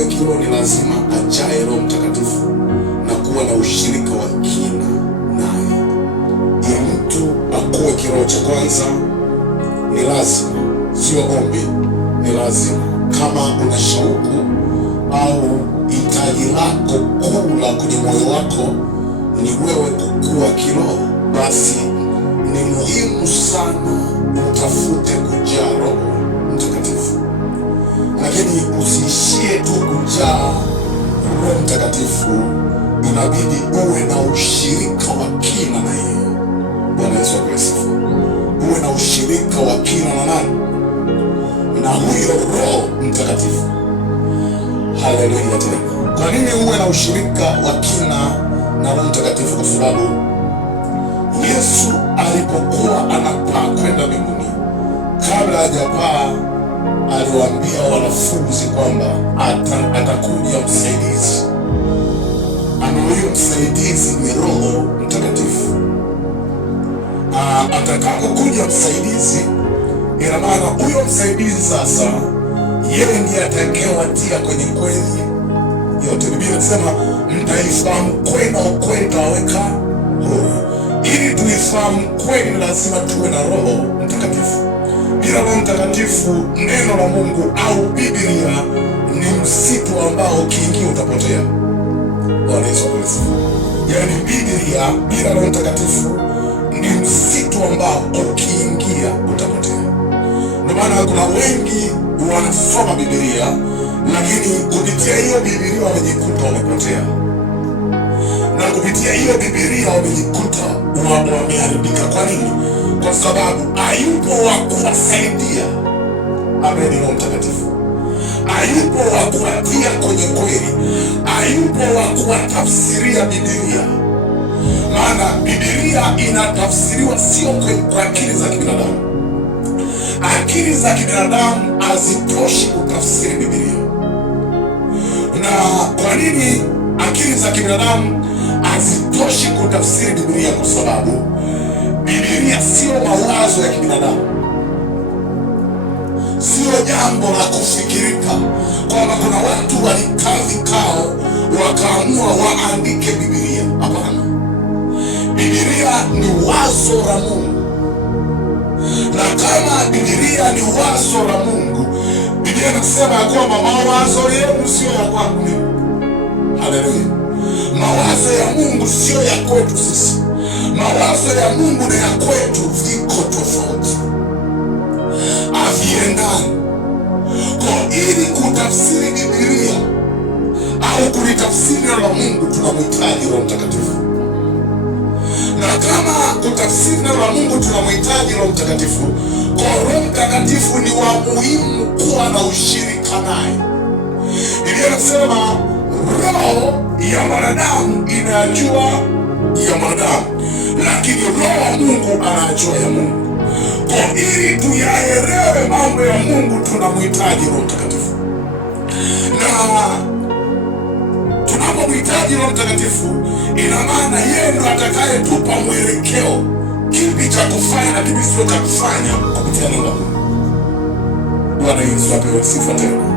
akue kiroho ni lazima ajae Roho Mtakatifu na kuwa na ushirika wa kina naye. Ili mtu akue kiroho, cha kwanza ni lazima, sio ombi, ni lazima. Kama una shauku au hitaji lako kuu la kwenye moyo wako ni wewe kukua kiroho, basi ni muhimu sana utafute kujaa Roho Mtakatifu. Lakini usiishie tu kujaa Roho Mtakatifu, inabidi uwe na ushirika wa kina na yeye. Bwana Yesu asifiwe. Uwe na ushirika wa kina na nani? Na huyo Roho Mtakatifu. Haleluya tena. Kwa nini uwe na ushirika wa kina na Roho Mtakatifu? Kwa sababu Yesu alipokuwa anapaa kwenda mbinguni, kabla hajapaa aliwaambia wanafunzi kwamba atakuja msaidizi. Huyo msaidizi ni Roho Mtakatifu. Atakapokuja msaidizi, ina maana huyo msaidizi sasa yeye ndiye atakayewatia kwenye kweli yote. Biblia inasema mtaifahamu kweli na ukweli utawaweka huru. Ili tuifahamu kweli lazima tuwe na Roho Mtakatifu. Bila Roho Mtakatifu, neno la Mungu au Biblia ni msitu ambao ukiingia utapotea. Bwana Yesu asifiwe. Yaani Biblia bila Roho Mtakatifu ni msitu ambao ukiingia utapotea. Ndio maana kuna wengi wanasoma Biblia, lakini kupitia hiyo Biblia wamejikuta wamepotea, na kupitia hiyo Biblia wamejikuta wameharibika. Kwa nini? Kwa sababu hayupo wa kuwasaidia ambaye ni Roho Mtakatifu. Hayupo wa kuwatia kwenye kweli, hayupo wa kuwatafsiria Biblia. Maana Biblia inatafsiriwa sio kwa akili za kibinadamu. Akili za kibinadamu hazitoshi kutafsiri Biblia. Na kwa nini akili za kibinadamu hazitoshi kutafsiri Biblia? Kwa sababu Biblia sio mawazo ya kibinadamu, sio jambo la kufikirika kwamba kuna watu walikaa vikao wakaamua waandike Biblia. Hapana, Biblia ni wazo la Mungu, na kama Biblia ni wazo la Mungu, Biblia inasema ya kwamba mawazo yenu sio ya kwangu mimi. Haleluya! Mawazo ya Mungu sio ya kwetu sisi. Mawazo ya Mungu na ya kwetu viko tofauti, haviendani. Kwa ili kutafsiri Biblia au kulitafsiri neno la Mungu tunamhitaji Roho Mtakatifu. Na kama kutafsiri neno la Mungu tunamhitaji Roho Mtakatifu, kwa Roho Mtakatifu ni wa muhimu kuwa na ushirika naye. Biblia inasema roho ya mwanadamu inajua ya mwanadamu, lakini Roho wa Mungu anajua ya Mungu. Kwa ili tuyaelewe mambo ya Mungu tunamhitaji Roho Mtakatifu. Na tunapomhitaji Roho Mtakatifu, ina maana yeye ndo atakayetupa mwelekeo, kipi cha kufanya na kipi sio cha kufanya kupitia neno la Mungu. Bwana Yesu apewe sifa tena.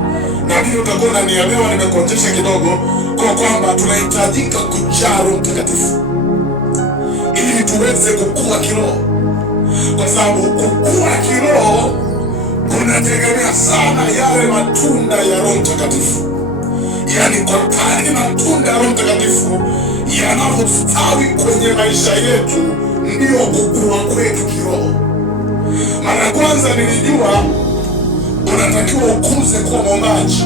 Na hiyo utakuwa unanielewa, nimekuonyesha kidogo kwa kwamba tunahitajika kujaa Roho Mtakatifu ili tuweze kukua kiroho, kwa sababu kukua kiroho kunategemea sana yale matunda ya Roho Mtakatifu. Yaani kwa kadri matunda ya Roho Mtakatifu yanavyostawi kwenye maisha yetu, ndio kukua kwetu kiroho. Mara kwanza nilijua unatakiwa ukuze kuwa mwombaji.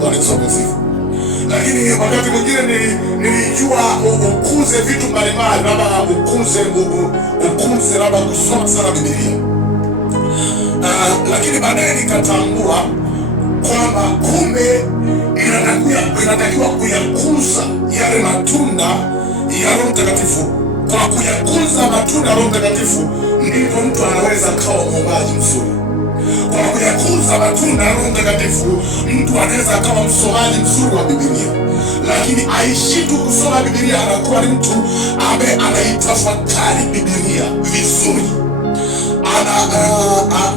Bwana Yesu asifiwe. Lakini wakati mwingine nilijua ukuze vitu mbalimbali, labda ukuze labda kusoma sana Biblia. Lakini baadaye nikatambua kwamba kumbe inatakiwa kuyakuza yale matunda ya Roho Mtakatifu. Kwa kuyakuza matunda ya Roho Mtakatifu ndipo mtu anaweza kawa mwombaji mzuri. Kwa kuyakuza matunda ya Roho Mtakatifu mtu anaweza akawa msomaji mzuri wa Biblia. Lakini aishi tu kusoma Biblia, anakuwa ni mtu ambaye anaitafakari Biblia vizuri.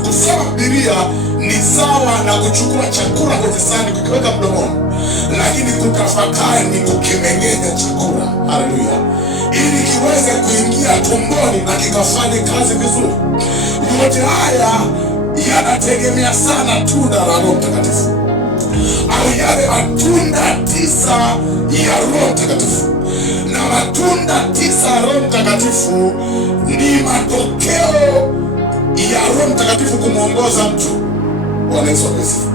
Kusoma Biblia ni sawa na kuchukua chakula kwenye sahani kukiweka mdomoni, lakini kutafakari ni kukimeng'enya chakula, haleluya, ili kiweze kuingia tumboni na kikafanye kazi vizuri. Yote haya yanategemea sana tunda la Roho Mtakatifu, au yale matunda 9 ya Roho Mtakatifu. Na matunda 9 ya Roho Mtakatifu ni matokeo ya Roho Mtakatifu kumwongoza mtu. Bwana Yesu asifiwe.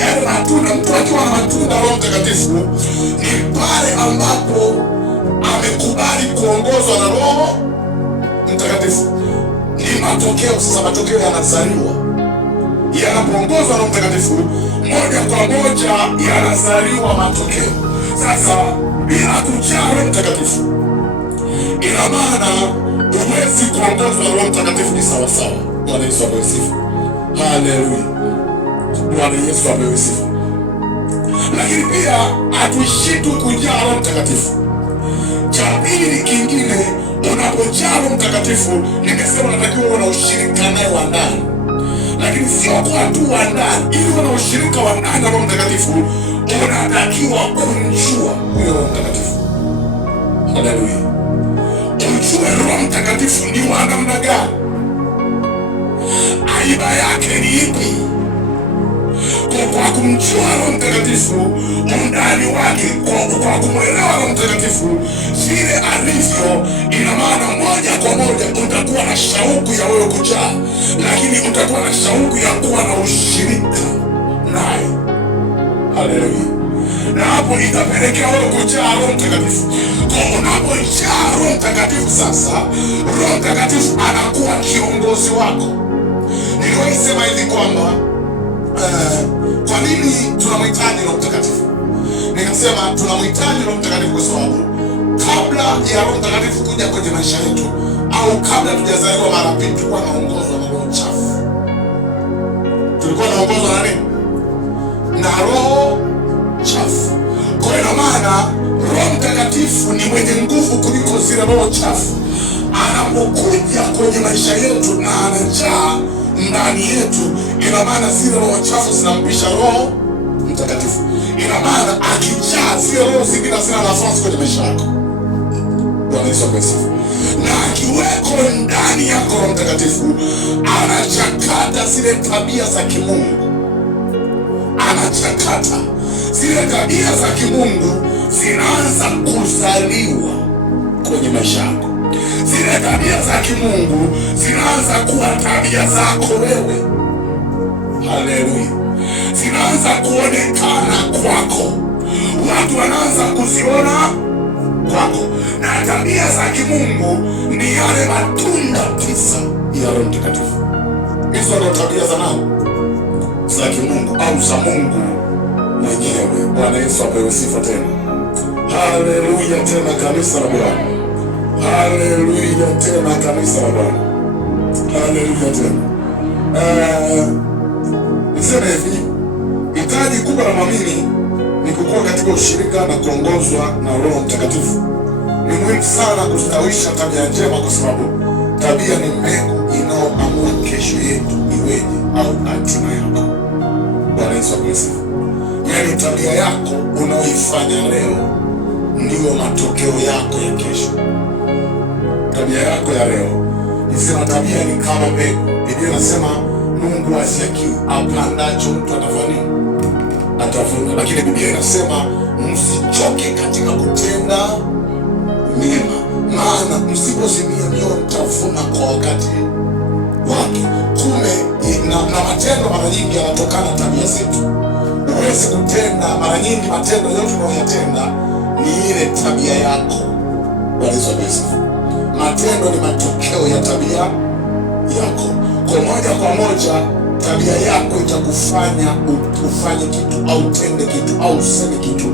Yale matunda, mtu akiwa na matunda ya Roho Mtakatifu ni pale ambapo amekubali kuongozwa na Roho Mtakatifu. Ni matokeo. Sasa matokeo yanazaliwa, yanapoongozwa na Roho Mtakatifu moja kwa moja yanazaliwa matokeo. Sasa bila kujaa Roho Mtakatifu, ina maana huwezi kuongozwa na Roho Mtakatifu ni sawa sawa. Bwana Yesu asifiwe. Haleluya. Bwana Yesu asifiwe. Lakini pia hatuishi tu kujaa Roho Mtakatifu. Cha pili kingine, unapojaa Roho Mtakatifu, nimesema unatakiwa uwe na ushirika naye wa ndani. Lakini sio kwa tu wa ndani, ili uwe na ushirika wa ndani na Roho Mtakatifu, unatakiwa kumjua huyo Roho Mtakatifu. Haleluya. Umjue Roho Mtakatifu ni wa namna gani? Aiba yake ni ipi? Kwa kumjua Roho Mtakatifu undani wake, kwa kumwelewa Roho Mtakatifu vile alivyo, ina maana moja kwa moja utakuwa na shauku ya wewe kujaa, lakini utakuwa na shauku ya kuwa na ushirika naye. Haleluya. Na hapo itapelekea wewe kujaa Roho Mtakatifu. Kwa unapojaa Roho Mtakatifu, sasa Roho Mtakatifu anakuwa kiongozi wako. Niliwahi sema hivi kwamba kwa nini tunamhitaji Roho Mtakatifu? Nikasema tunamhitaji Roho Mtakatifu kwa sababu kabla ya Roho Mtakatifu kuja kwenye maisha yetu, au kabla tujazaliwa mara pili, tulikuwa naongozwa na roho chafu. Tulikuwa naongozwa na nini? Na roho chafu. Kwa hiyo maana Roho Mtakatifu ni mwenye nguvu kuliko zile roho chafu. Anapokuja kwenye maisha yetu na anajaa ndani yetu, ina maana zile roho chafu zinampisha Roho Mtakatifu. Ina maana akijaa, zile roho zingine zina nafasi kwenye maisha yako. Bwana Yesu asifiwe. Na akiweko ndani yako Roho Mtakatifu, anachakata zile tabia za kimungu. Anachakata zile tabia za kimungu, zinaanza kuzaliwa kwenye maisha yako. Zile tabia za kimungu zinaanza kuwa tabia zako wewe. Haleluya. Zinaanza kuonekana kwako, watu wanaanza kuziona kwako. Na tabia za kimungu ni yale matunda 9 ya Roho Mtakatifu. Hizo ndio tabia za nani? Za kimungu au za Mungu mwenyewe. Bwana Yesu apewe sifa tena. Haleluya tena kanisa la Bwana. Haleluya tena kanisa la Bwana. Haleluya tena. Niseme hivi, hitaji kubwa la mwamini ni kukua katika ushirika na kuongozwa na Roho Mtakatifu. Ni muhimu sana kustawisha tabia njema, kwa sababu tabia ni mbegu inayoamua kesho yetu iweje au hatima yako. Bwana Yesu asifiwe. Yaani tabia yako unaoifanya leo ndio matokeo yako ya kesho. Tabia yako ya leo, nisema tabia ni kama mbegu. Biblia inasema Mungu asiaki apandacho mtu atafanya atavuna. Lakini Biblia inasema msichoke katika kutenda mema, maana msipozimia mioyo mtavuna kwa wakati wake. Kume na matendo mara nyingi yanatokana na tabia zetu. Huwezi kutenda, mara nyingi matendo yote unayoyatenda ni ile tabia yako. Matendo ni matokeo ya tabia yako. Kwa moja kwa moja tabia yako itakufanya ufanye kitu au utende kitu au useme kitu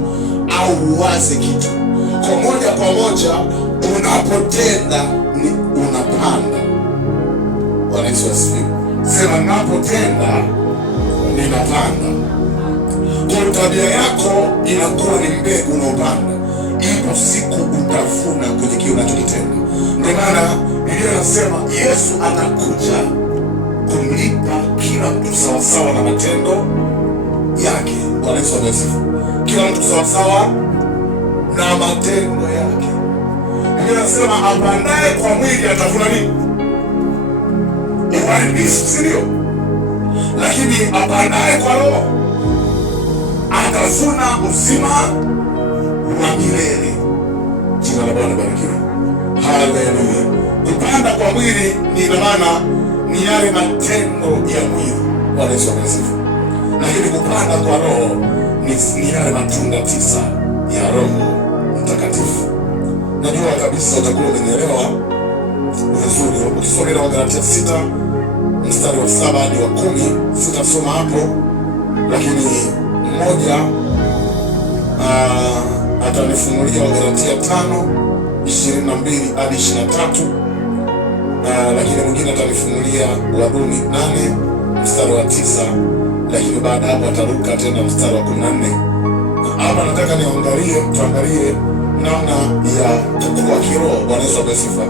au uwaze kitu. Kwa moja kwa moja unapotenda ni unapanda. Bwana Yesu asifiwe. Sema napotenda ninapanda. Kwa tabia yako inakuwa ni mbegu unaopanda. Ipo siku utavuna kwenye kile unachokitenda. Ndio maana Biblia inasema Yesu anakuja kumlipa kila mtu sawasawa na matendo yake. Bwana Yesu asifiwe. Kila mtu sawasawa na matendo yake. Biblia inasema apandaye kwa mwili atavuna nini? Uharibifu, si ndio? Lakini apandaye kwa roho atavuna uzima wa milele. Jina la Bwana barikiwe. Haleluya. Kupanda kwa mwili ni maana ni yale matendo ya mwili. Bwana Yesu asifiwe. Lakini kupanda kwa roho ni yale matunda 9 ya Roho Mtakatifu. Najua kabisa utakuwa umenielewa vizuri. Ukisoma Wagalatia 6 mstari wa 7 hadi wa 10, sitasoma hapo, lakini mmoja atanifungulia Wagalatia 5:22 hadi 23, lakini mwingine atanifungulia Warumi 8 mstari wa 9, lakini baada hapo ataruka tena mstari wa 14. Hapa nataka tuangalie namna ya kukua kiroho. Bwana Yesu asifiwe.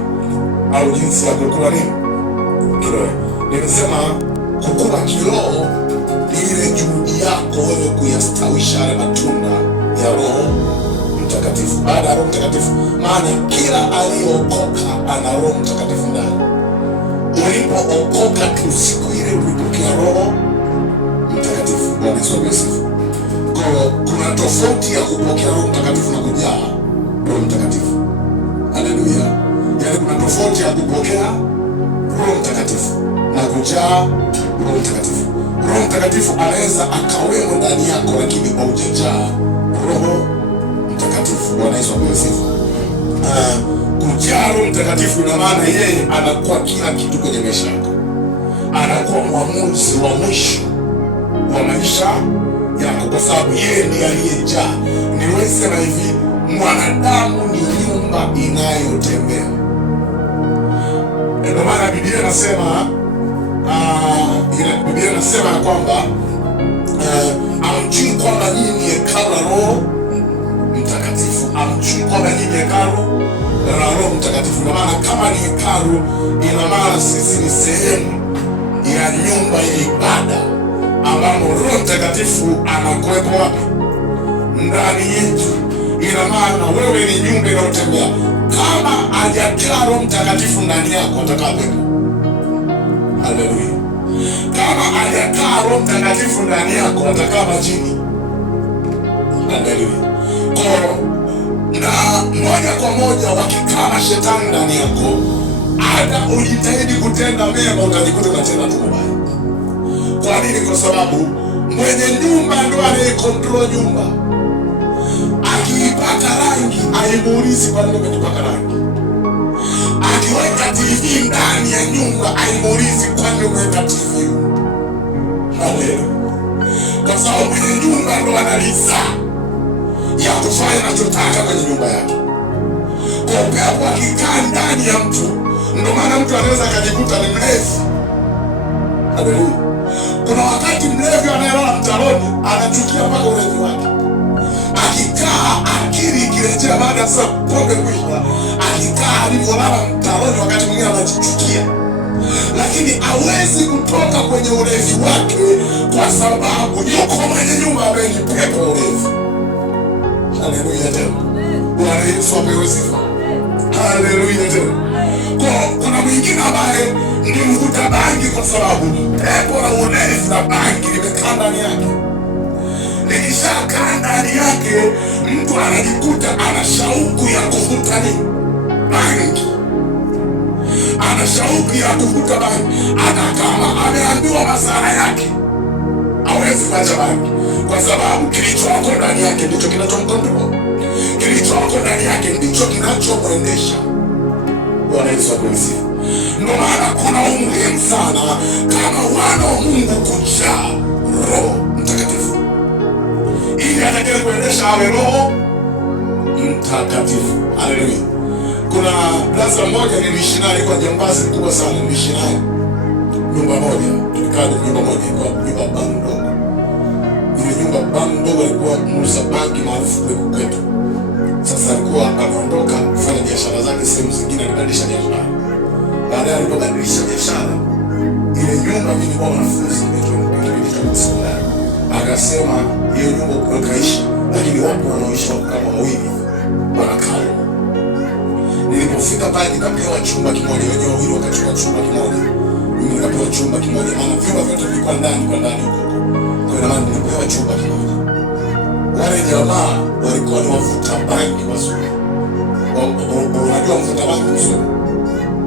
Au jinsi ya kukua nini kiroho. Nimesema kukua kiroho ni ile juhudi yako wewe kuyastawisha yale matunda ya Roho Mtakatifu. Baada ya Roho Mtakatifu, maana kila aliyeokoka ana Roho Mtakatifu ndani. Ulipookoka tu siku ile ulipokea Roho Mtakatifu. Bwana Yesu asifiwe. Kuna tofauti ya kupokea Roho Mtakatifu na kujaa Roho Mtakatifu. Haleluya. Yaani kuna tofauti ya kupokea Roho Mtakatifu na kujaa Roho Mtakatifu. Roho Mtakatifu anaweza akawemo ndani yako lakini haujajaa Roho Mtakatifu. Bwana Yesu asifiwe. Kujaa Roho Mtakatifu ina maana yeye anakuwa kila kitu kwenye maisha yako. Anakuwa mwamuzi wa mwisho wa maisha yako, kwa sababu yeye ndiye aliyejaa. Niwesema hivi, mwanadamu ni nyumba inayotembea. Ndio maana Biblia inasema ya kwamba amjui kwamba nyinyi ni hekalu la Roho Mtakatifu. Amjui kwamba nyinyi ni hekalu la Roho Mtakatifu. Ndio maana kama ni hekalu, ina maana sisi ni sehemu ya nyumba ya ibada ambamo Roho Mtakatifu anakuwepo wapi? Ndani yetu. Ina maana wewe ni nyumba inayotembea. Kama hajakaa Roho Mtakatifu ndani yako, utakaa pepo. Haleluya. Kama hajakaa Roho Mtakatifu ndani yako, utakaa majini. Haleluya. Na moja kwa moja wakikaa mashetani ndani yako, hata ujitahidi kutenda mema utajikuta unatenda tu mabaya. Kwa nini? Kwa sababu mwenye nyumba ndo anayekontrol nyumba. Akiipaka rangi haimuulizi kwa nini umepaka rangi. Akiweka TV ndani ya nyumba haimuulizi kwa nini umeweka TV. Haleluya. Kwa sababu mwenye nyumba ndo analiza ya kufanya anachotaka kwenye nyumba yake. Kwa pepo akikaa ndani ya mtu, ndio maana mtu anaweza akajikuta ni mlevi. Haleluya. Kuna wakati mlevi anayelala mtaroni anachukia mpaka ulevi wake. Akikaa akili ikirejea baada ya saa pombe kuisha, akikaa alivyolala mtaroni wakati mwingine anajichukia. Lakini hawezi kutoka kwenye ulevi wake kwa sababu yuko mwenye nyumba ambaye ni pepo ulevi. Haleluya tena. Bwana Yesu apewe sifa. Haleluya tena. Kuna mwingine ambaye ni mvuta bangi kwa sababu pepo la ulevi na bangi limekaa ndani yake. Likishakaa ndani yake, mtu anajikuta ana shauku ya kuvuta bangi. Ana shauku ya kuvuta bangi. Hata kama ameambiwa madhara yake, hawezi kuacha bangi. Kwa sababu kilichoko ndani yake ndicho kinachomkontrol. Kilichoko ndani yake ndicho kinachomwendesha. Bwana Yesu asifiwe. Ndio maana kuna umuhimu sana kama wana wa Mungu kujaa Roho Mtakatifu, ili atakaye kuendesha awe Roho Mtakatifu. Haleluya. Kuna blaza mmoja niliishi naye kwa jambazi kubwa sana, niliishi naye nyumba moja. Tulikaa nyumba moja kwa nyumba bando. Ile nyumba bando alikuwa muuza bangi maarufu kwetu. Sasa alikuwa ameondoka kufanya biashara zake sehemu zingine, alibadilisha biashara. Baadaye alipobadilisha biashara, ile nyumba mimi nilikuwa mwanafunzi sekondari. Akasema hiyo nyumba ukaishi, lakini wapo wanaoishi kama wawili wanakaa. Nilipofika pale nikapewa chumba kimoja, wenyewe wawili wakachukua chumba kimoja, mimi nikapewa chumba kimoja, maana vyumba vyote vilikuwa ndani huko. Kwa hiyo maana nilipewa chumba kimoja. Wale jamaa walikuwa ni wavuta bangi wazuri. Unajua mvuta bangi mzuri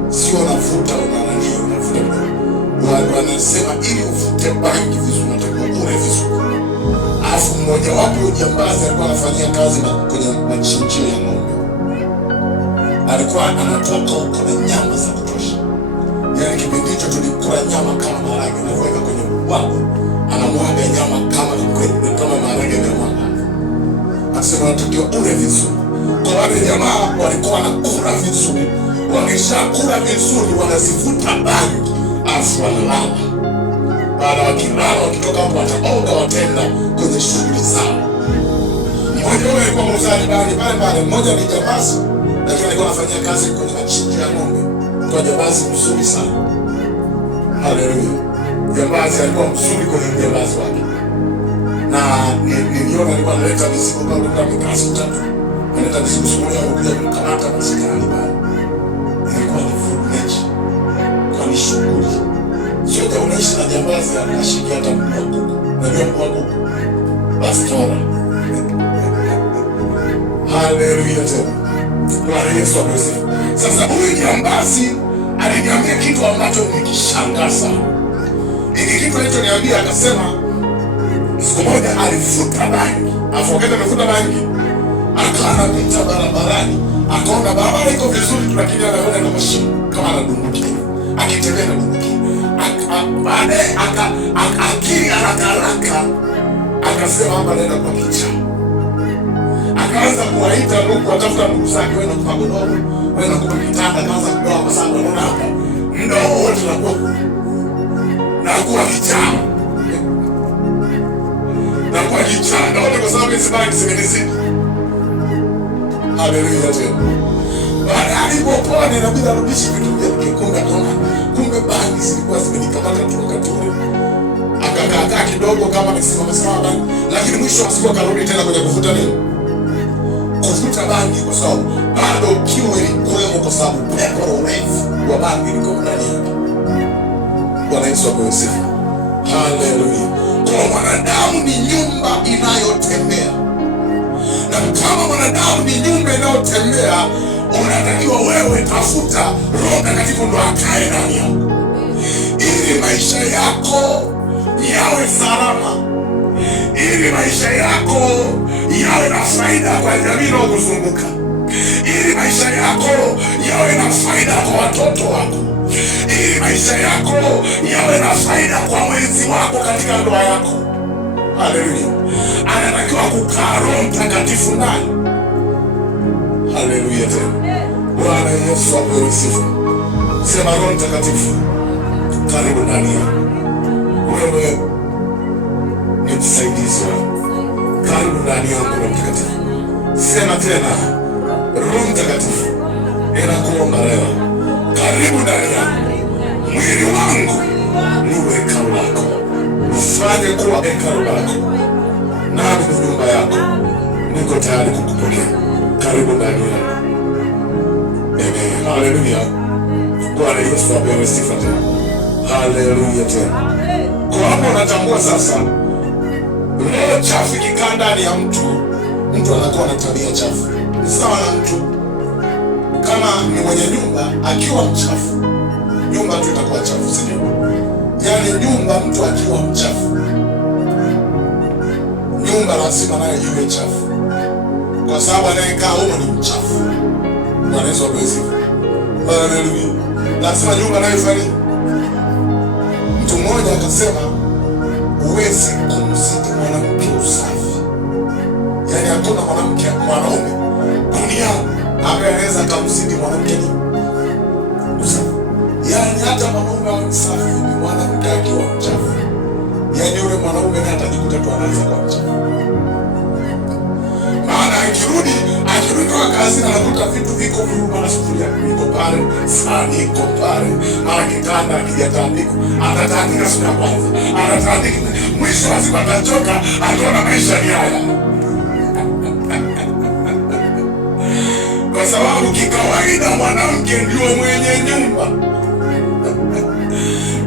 sio unavuta unavuta. Wanasema ili uvute bangi vizuri unatakiwa ule vizuri. Alafu mmoja wapo ujambazi alikuwa anafanyia kazi kwenye machinjio ya ng'ombe. Alikuwa anatoka huko na nyama za kutosha. Yaani kipindi hicho tulikula nyama kama maharage, anaweka kwenye ubwago, anamwaga nyama kama maharage na mwaga. Anasema anatakiwa ule vizuri. Kwa wale jamaa walikuwa wanakula vizuri. Wameshakula vizuri, wanazivuta bangi, afu wanalala. Baada wakilala, wakitoka hapo wataoga, wataenda kwenye shughuli zao. Mmoja wao alikuwa muuzaji bangi pale, mmoja ni jambazi, lakini alikuwa anafanyia kazi kwenye machinjio ya ng'ombe. Kwa jambazi mzuri sana. Haleluya. Jambazi alikuwa mzuri kwenye jambazi wake. Na niliona alikuwa analeta mizigo kwa mikasi tatu. Analeta mizigo moja alikuja kumkamata maskani pale. Ilikuwa ni full match. Kwa ni shughuli. Sio unaishi na jambazi anashika hata mkono. Najua mkono. Basi toa. Haleluya tena. Bwana Yesu asifiwe. Sasa huyu jambazi aliniambia kitu ambacho nikishangaa sana. Hiki kitu alichoniambia akasema siku moja alifuta bangi. Afu wakati amefuta bangi akaana pita barabarani, akaona barabara iko vizuri lakini anaona kama mashine kama anadumbukia. Akitembea na bunduki. Baadaye akili haraka akasema hapa naenda kwa kicha. Akaanza kuwaita ndugu, atafuta ndugu zake, wewe unakupa godoro, wewe unakupa kitanda, kaanza kugawa kwa sababu anaona hapa ndio wote nakuwa kichaa. Nakuwa kichaa ndio kwa sababu hizo bangi zimenizidi. Haleluya tena. Baada alipopona inabidi arudishe vitu vyake, kumbe bangi zilikuwa zimenikamata tu wakati ule. Akakaa kidogo kama amesimama bangi, lakini mwisho wa siku akarudi tena kwenye kuvuta nini? Kuvuta bangi, kwa sababu bado kiu ilikuwemo, kwa sababu pepo na urefu wa bangi ilikuwa ndani yake. Bwana Yesu asifiwe. Haleluya. Kwa mwanadamu ni nyumba inayotembea, na kama mwanadamu ni nyumba inayotembea, unatakiwa wewe tafuta Roho Mtakatifu ndo akae ndani yako, ili maisha yako yawe salama, ili maisha yako yawe na faida kwa jamii inayokuzunguka, ili maisha yako yawe na faida kwa watoto wako, ili maisha yako yawe na faida kwa mwenzi wako katika ndoa yako. Haleluya. Anatakiwa kukaa Roho Mtakatifu ndani. Haleluya tena. Bwana Yesu apewe sifa. Sema Roho Mtakatifu, karibu ndani yako. Wewe ni msaidizi wangu. Karibu ndani yangu Roho Mtakatifu. Sema tena, Roho Mtakatifu, ninakuomba leo, karibu ndani yangu. Mwili wangu niwe hekalu lako. Ufanye kuwa hekalu lako. Nami ni nyumba yako. Niko tayari kukupokea. Karibu ndani yangu. Amen. Haleluya. Bwana Yesu apewe sifa tena. Haleluya tena. Kwa hapo natambua sasa, roho chafu ikikaa ndani ya mtu anakuwa na tabia chafu. Ni sawa na mtu kama ni mwenye nyumba akiwa mchafu, nyumba tu itakuwa chafu, si ndio? Yaani nyumba mtu akiwa mchafu, nyumba lazima nayo iwe chafu, kwa sababu anayekaa huko ni mchafu. Bwana Yesu asifiwe. Haleluya. Lazima nyumba nayo ifanye. Mtu mmoja akasema huwezi kumzidi mwanamke usafi. Yaani hakuna mwanaume duniani ambaye anaweza kumzidi mwanamke usafi. Yaani hata mwanaume awe msafi, mwanamke akiwa mchafu, yaani yule mwanaume naye atajikuta tu anaanza kuwa mchafu. Maana akirudi kwa kazini anakuta vitu viko vyuma na sufuria viko pale, sahani iko pale, mara kitanda hakijatandikwa, atatandika siku ya kwanza, atatandika mwisho wa siku atachoka, ataona maisha ni haya. Kwa sababu kikawaida mwanamke ndio mwenye nyumba.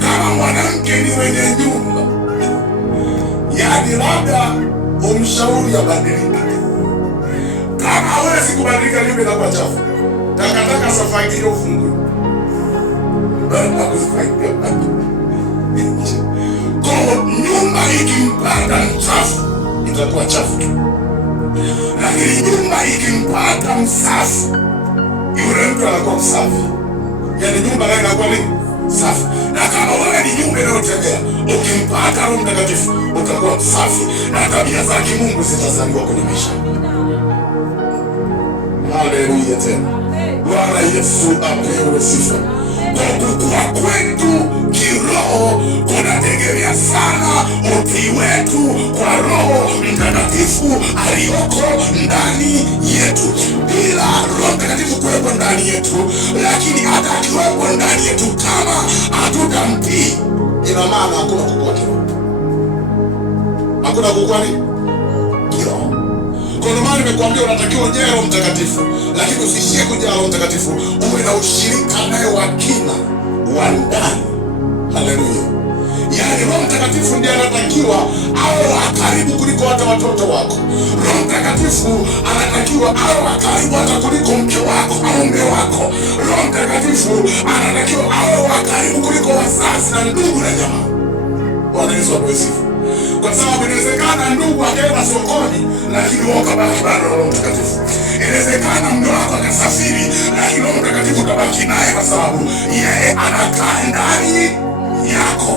Kama mwanamke ni mwenye nyumba, yaani labda umshauri abadilike. Kama hawezi kubadilika, nyumba inakuwa chafu. Takataka safari hiyo ufungue. Kwa nyumba ikimpata mchafu itakuwa chafu tu. Lakini nyumba ikimpata msafi, yule mtu anakuwa msafi. Yaani nyumba nayo inakuwa ni safi. Na kama wewe ni nyumba inayotembea, ukimpata Roho Mtakatifu utakuwa msafi na tabia za kimungu zitazaliwa kwenye maisha. Haleluya tena. Bwana Yesu apewe sifa. Kwa kukua kwetu kiroho kunategemea sana utii wetu kwa Roho Mtakatifu aliyoko ndani yetu. Bila Roho Mtakatifu kuwepo ndani yetu, lakini hata akiwepo ndani yetu, kama hatutamtii, ina maana hakuna kukua kiroho. Hakuna kukua ni kiroho. Kwa maana nimekuambia unatakiwa ujae Roho Mtakatifu, lakini usishie kujaa Roho Mtakatifu, uwe na ushirika naye wa kina wa ndani. Haleluya. Yaani Roho Mtakatifu ndiye anatakiwa awe wa karibu kuliko hata watoto wako. Roho Mtakatifu anatakiwa awe wa karibu hata kuliko mke wako au mume wako. Roho Mtakatifu anatakiwa awe wa karibu kuliko wazazi na ndugu na jamaa. Bwana Yesu asifiwe. Kwa sababu inawezekana ndugu akaenda sokoni, lakini wewe ukabaki bado na Roho Mtakatifu. Inawezekana mume wako akasafiri, lakini Roho Mtakatifu utabaki naye kwa sababu yeye anakaa ndani yako.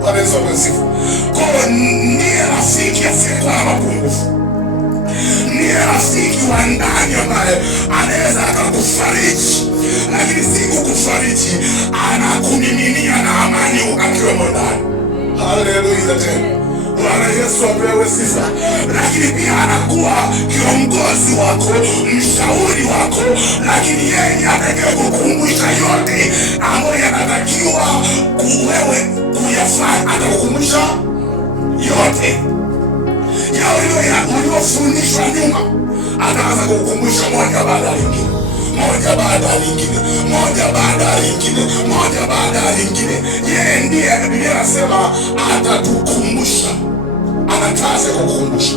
Bwana Yesu asifiwe. Kwa hiyo ndiye rafiki asiyekuwa na mapungufu. Ndiye rafiki wa ndani ambaye anaweza akakufariji, lakini si kukufariji, anakumiminia na amani akiwemo ndani. Haleluya tena. Bwana Yesu apewe sifa. Lakini pia anakuwa kiongozi wako, mshauri wako, lakini yeye atakaye kukumbusha yote ambayo yanatakiwa wewe kuyafanya. Atakukumbusha yote yao uliofundishwa nyuma, ataanza kukukumbusha moja baada ya lingine, moja baada ya lingine, moja baada ya lingine, moja baada ya lingine. Yeye ndiye, Biblia inasema atatukumbusha, anataka kukukumbusha.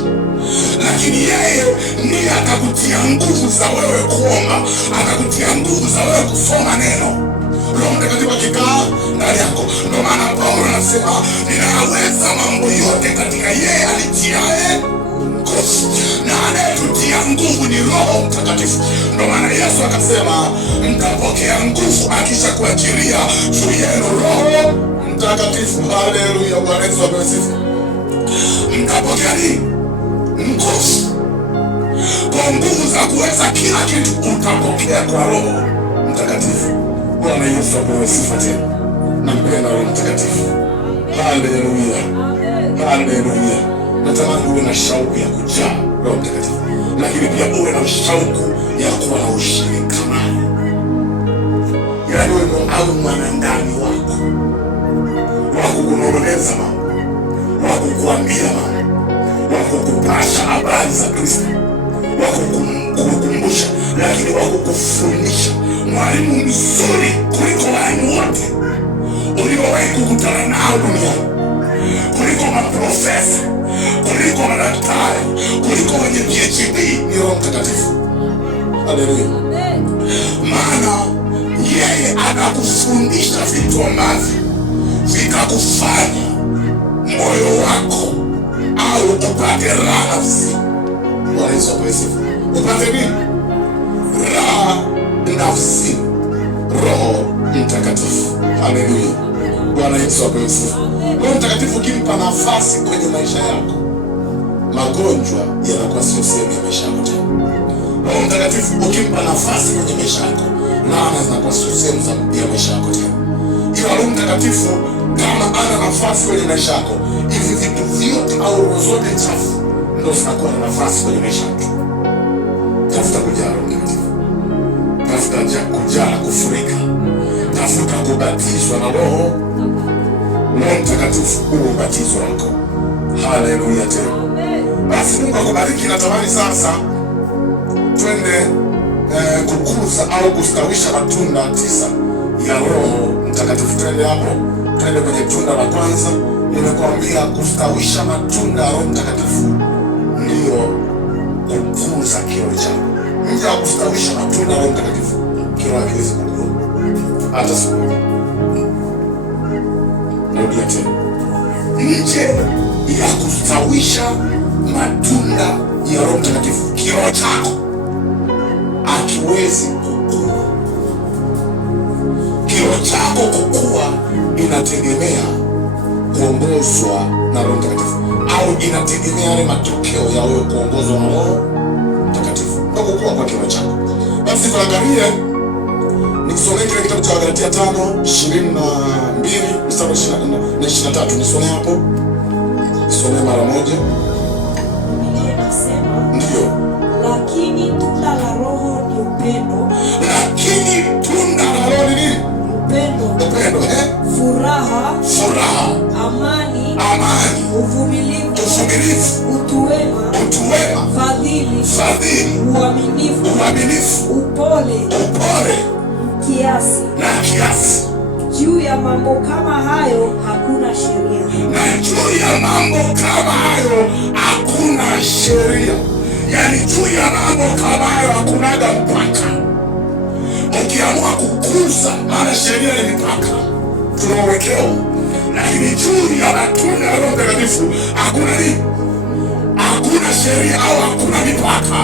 Lakini yeye ndiye atakutia nguvu za wewe kuomba, atakutia nguvu za wewe kusoma neno. Roho Mtakatifu akikaa ndani yako, ndio maana Paulo anasema ninaweza mambo yote katika yeye alitiaye nguvu. Na anayetutia nguvu ni Roho Mtakatifu. Ndio maana Yesu akasema mtapokea nguvu akisha kuachilia juu yenu Roho Mtakatifu. Haleluya. Bwana Yesu asifiwe. Mtapokea nini? Nguvu. Kwa nguvu za kuweza kila kitu utapokea kwa Roho Mtakatifu. Bwana Yesu apewe sifa tena. Nampenda Roho Mtakatifu. Haleluya. Haleluya. Natamani uwe na shauku ya kujaa Roho Mtakatifu, lakini pia uwe na shauku ya kuwa na ushirika naye. Yaani wewe awe mwanandani wako, wa kukunong'oneza mambo, wa kukuambia mambo, wa kukupasha habari za Kristo, wa kukukumbusha, lakini wa kukufundisha. Mwalimu mzuri kuliko walimu wote uliowahi kukutana nao duniani, kuliko maprofesa, kuliko madaktari, kuliko wenye PhD ni Roho Mtakatifu. Haleluya. Maana yeye anakufundisha vitu ambavyo vikakufanya moyo wako au upate raha nafsi. Bwana Yesu asifiwe. Upate nini? Raha nafsi. Roho Mtakatifu. Haleluya. Bwana Yesu asifiwe. Roho Mtakatifu ukimpa nafasi kwenye maisha yako, magonjwa yanakuwa sio sehemu ya maisha yako tena. Roho Mtakatifu ukimpa nafasi kwenye maisha yako, laana zinakuwa sio sehemu ya maisha yako tena. Ila Roho Mtakatifu kama ana nafasi kwenye maisha yako, hivi vitu vyote au roho zote chafu ndio zinakuwa na nafasi kwenye maisha yako. tafuta kujaa Roho Mtakatifu, tafuta kujaa, kufurika, tafuta kubatizwa na Roho Mtakatifu, huo ubatizo wako. Haleluya tena. Basi Mungu akubariki. Natamani sasa twende kukuza au kustawisha matunda 9 ya Roho Mtakatifu. Twende hapo, twende kwenye tunda la kwanza. Nimekuambia kustawisha matunda ya Roho Mtakatifu ndio kukuza kiroho chako. Nje ya kustawisha matunda ya Roho Mtakatifu, kiroho hakiwezi kukua hata siku moja. Narudia tena, nje ya kustawisha matunda ya Roho Mtakatifu, kiroho chako hakiwezi kukua. Kiroho chako kukua inategemea kuongozwa na Roho Mtakatifu, au inategemea yale matokeo ya wewe kuongozwa na Roho Mtakatifu ndio kukua kwa kiroho chako. Basi tuangalie, nikisomea kile kitabu cha Wagalatia 5:22 mstari 24 na 23. Nisome hapo, nisome mara moja. Ndio, lakini tunda la Roho ni upendo. Lakini tunda la Roho ni nini? Upendo. Upendo, furaha, amani, uvumilivu, utu wema, fadhili, uaminifu, upole, kiasi. Na kiasi. Juu ya mambo kama hayo hakuna sheria. Na juu ya mambo kama hayo hakuna sheria. Yaani juu ya mambo kama hayo hakunaga mpaka. Ukiamua kukuza, maana sheria ni mipaka tunaowekewa, lakini juu ya matunda ya Roho Mtakatifu hakuna nini? Hakuna sheria au hakuna mipaka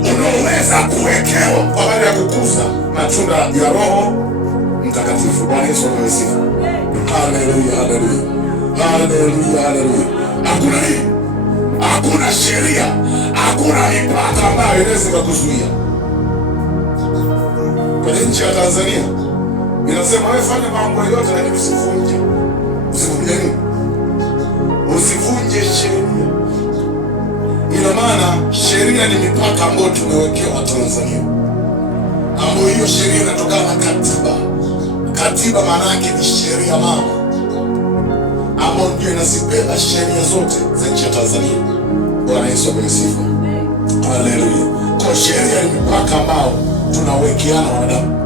unaoweza kuwekewa kwa baada ya kukuza matunda ya Roho Mtakatifu. Bwana Yesu asifiwe. Haleluya, haleluya, haleluya, haleluya. Hakuna nini? Hakuna sheria, hakuna mipaka ambayo inaweza kukuzuia. Kwenye nchi ya Tanzania inasema wewe fanya mambo yote, lakini usivunje nini? Usivunje sheria. Ina maana sheria ni mipaka ambayo tumewekewa Tanzania, ambayo hiyo sheria inatokana na katiba. Katiba maana yake ni sheria mama, ambayo ndio inazibeba sheria zote za nchi ya Tanzania. Bwana Yesu asifiwe. Haleluya. Kwa sheria ni mipaka ambao tunawekeana wanadamu.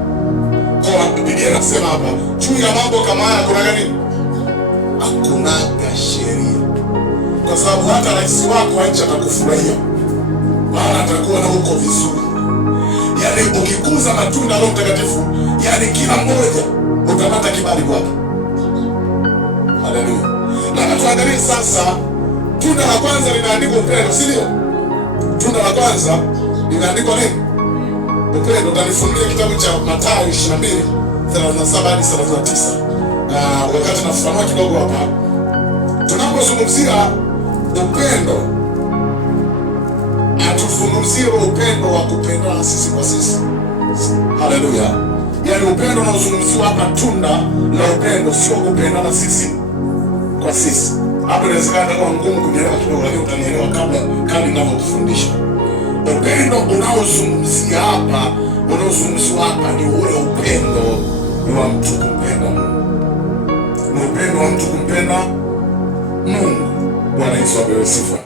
Kwa Biblia inasema hapa, juu ya mambo kama haya kuna nini? Hakunaga sheria. Kwa sababu hata rais wako wa nchi atakufurahia, maana atakuwa na uko vizuri. Yaani ukikuza matunda ya Roho Mtakatifu, yaani kila mmoja utapata kibali kwake. Haleluya. Na tuangalie sasa, tunda la kwanza linaandikwa upendo, si ndio? Tunda la kwanza linaandikwa nini? Upendo. Utanifundia kitabu cha Mathayo 22:37 hadi 39. Na wakati nafafanua kidogo hapa, tunapozungumzia upendo, hatuzungumzie upendo wa kupendana sisi kwa sisi. Haleluya. Yaani upendo unaozungumziwa hapa, tunda la upendo sio kupendana sisi kwa sisi. Hapo inawezekana kama ngumu kunielewa kidogo, lakini utanielewa kabla ninavyokufundisha. Upendo unaozungumzia hapa, unaozungumziwa hapa ni ule upendo wa mtu kumpenda Mungu. Ni upendo wa mtu kumpenda Mungu. Bwana Yesu apewe sifa.